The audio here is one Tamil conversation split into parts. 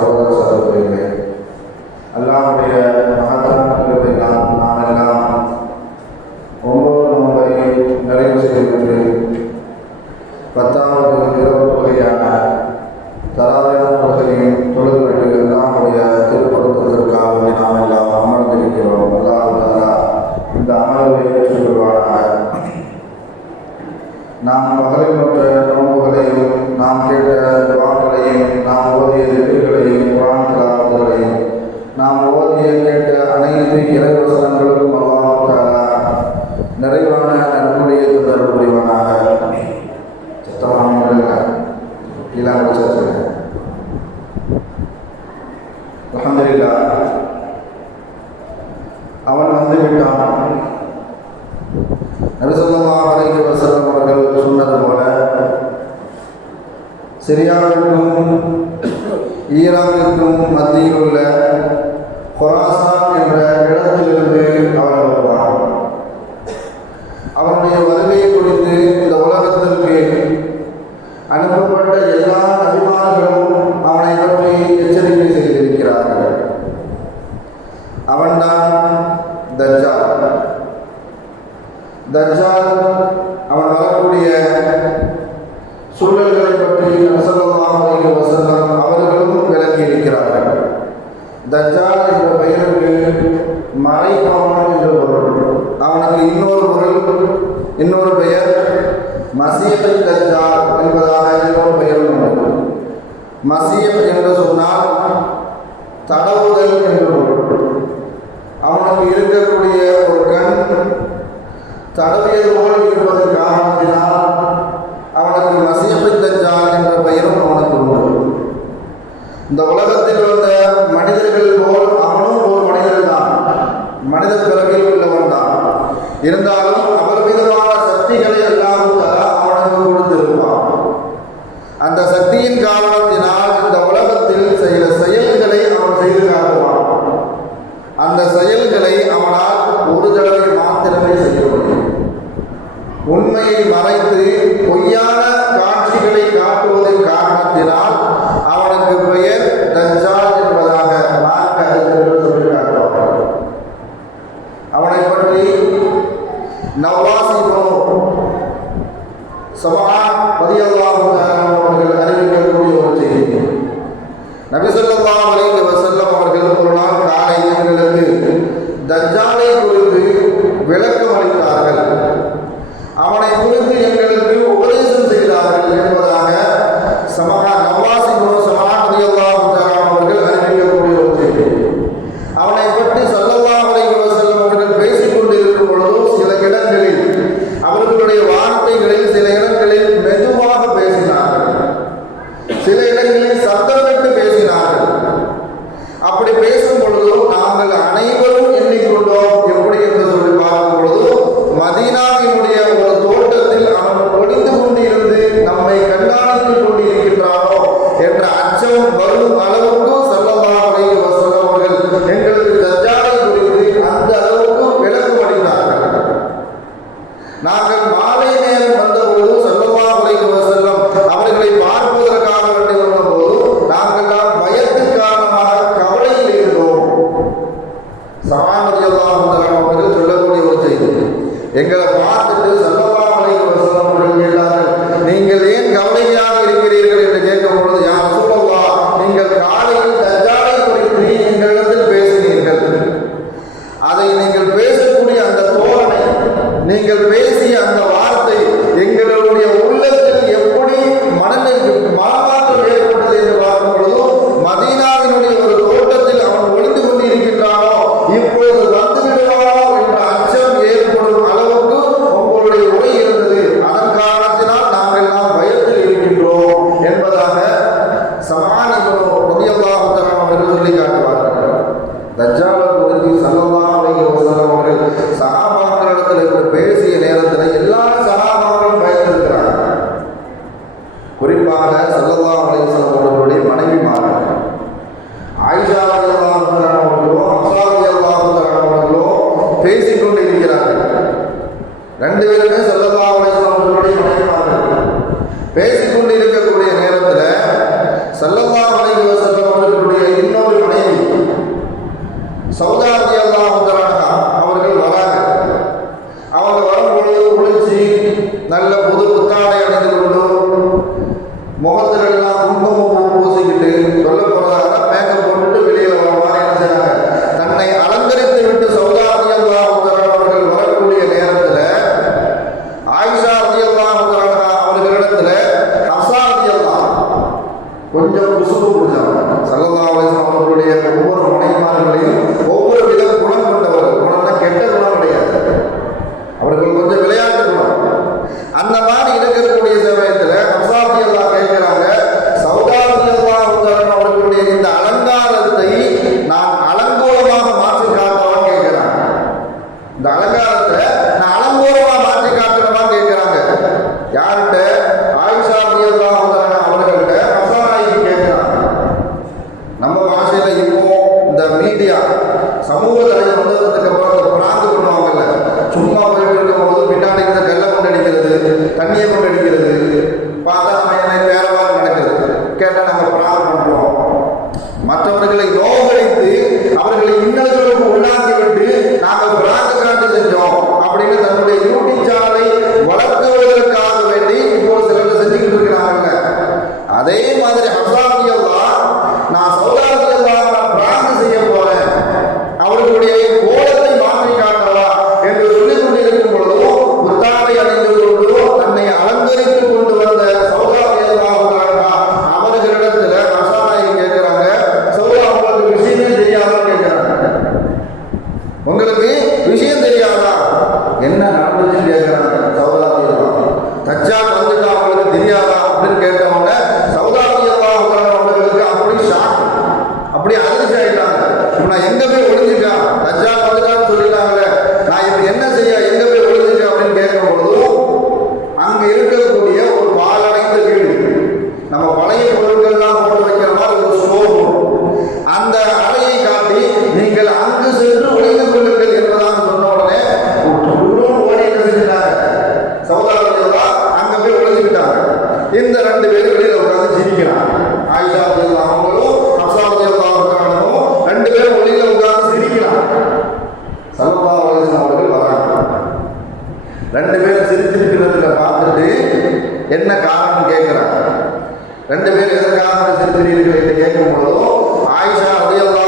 ahora, los சிரியாவிற்கும் ஈரானிற்கும் மத்தியில் உள்ள கொராசான் என்ற இடத்திலிருந்து அவர்கள் தஜால் என்ற பெயருக்கு மறைபவன் என்று பொருள். அவனுக்கு இன்னொரு பொருள் இன்னொரு பெயர் மசீபை தஜால் என்பதாக இன்னொரு பெயர் உண்டு. மசீப் என்று சொன்னால் தடவுதல் என்று பொருள். அவனுக்கு இருக்கக்கூடிய ஒரு கண் தடவியது போல் இருப்பது காரணத்தினால் அவனுக்கு மசீபை தஜால் என்ற பெயரும் அவனுக்கு உண்டு. இந்த உலகத்தில் மனிதர்கள் போல் அவனும் ஒரு மனிதன் தான். மனித பிறவியில் உள்ளவன் தான். இருந்தாலும் அவனை குறித்து எங்களுக்கு உபதேசம் செய்தார்கள் என்பதாக சமகா நவாசி குரு சமாதியல்லா அவர்கள் அறிவிக்கக்கூடிய ஒரு செய்தி. அவனை பற்றி சல்லல்லா அலை செல்லும் அவர்கள் பேசிக் கொண்டிருக்கும் பொழுது சில இடங்களில் அவர்களுடைய வார்த்தைகளில் சில இடங்களில் மெதுவாக பேசினார்கள். சில இடங்களில் சத்தம் விட்டு பேசினார்கள். அப்படி பேசும் பொழுது நாங்கள் அனைவரும் எண்ணிக்கொண்டோம். எப்படி என்று சொல்லி பார்க்கும் பொழுது மதீனாவினுடைய எங்களை பார்த்துட்டு பேசிக்கொண்டு இருக்கிறார்கள் ரெண்டு பேருமே சொல்லலாம் நோகடித்து அவர்களை இன்னல்களுக்கு உள்ளாக்கிவிட்டு நாங்கள் பிராந்த காட்டு சென்றோம் அப்படின்னு தன்னுடைய யூடி சாலை வளர்த்து வருவதற்காக பேர் எதற்காக சிறுபிரிவுகள் என்று கேட்கும் பொழுதும் ஆயிஷா உடையவர்கள்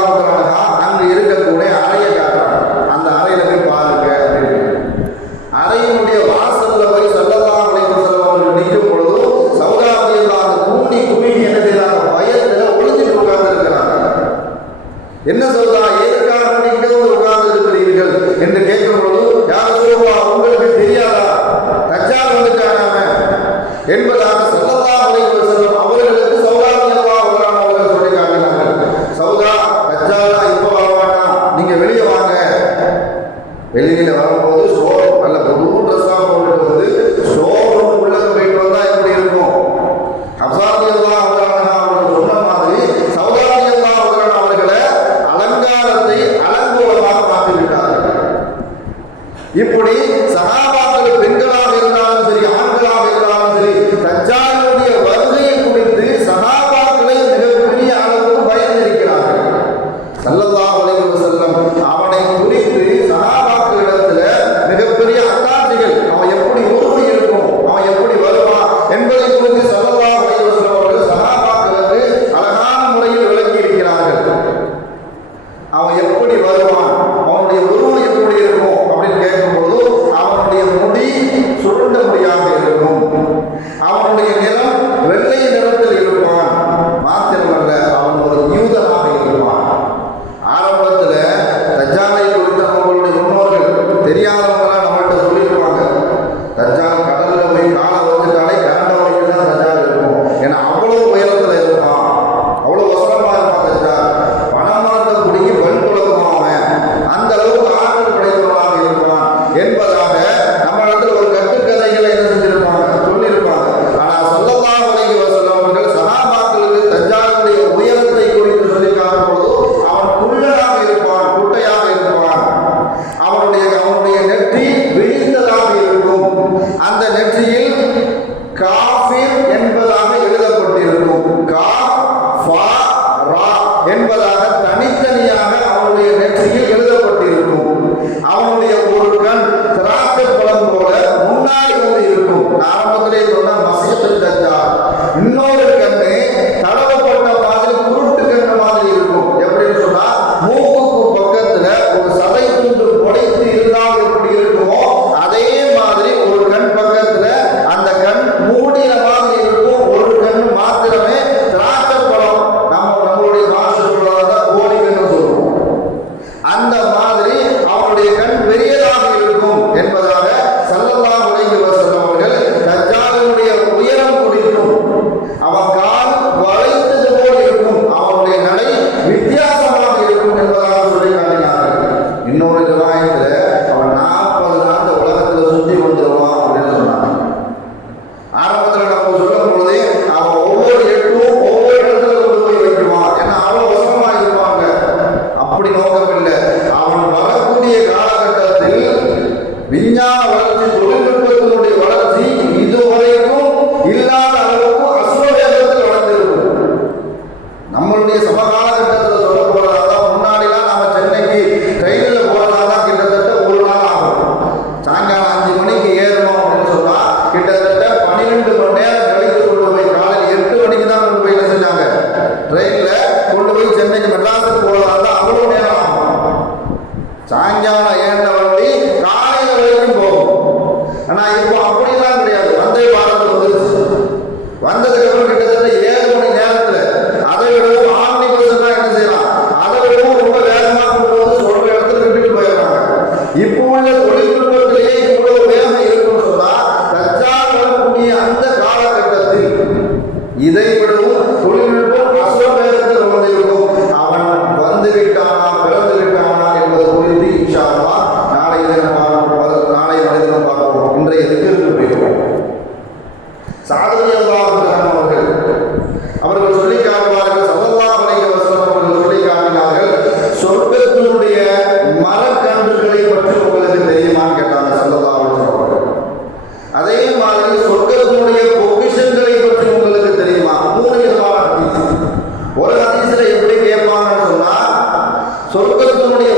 விஞ்ஞான வளர்ச்சி தொழில்நுட்பத்தினுடைய வளர்ச்சி இதுவரைக்கும் இல்லாத அளவுக்கு அசுர வேகத்தில் வளர்ந்திருக்கும். நம்மளுடைய சமகால கட்டத்தில் சொல்ல போறதா முன்னாடிலாம் நாம சென்னைக்கு ரயிலில் போறதா கிட்டத்தட்ட ஒரு நாள் ஆகும். சாயங்காலம் அஞ்சு மணிக்கு ஏறணும் அப்படின்னு சொன்னா கிட்டத்தட்ட பன்னிரெண்டு மணி நேரம் கழித்து கொண்டு போய் காலையில் எட்டு மணிக்கு தான் கொண்டு போய் செஞ்சாங்க? ட்ரெயினில் கொண்டு போய் சென்னைக்கு மெட்ராஸுக்கு போறதா அவ்வளோ நேரம் ஆகும். சாயங்காலம் ஏறின வண்டி காலை na yɛwɔ சொர்க்கத்தினுடைய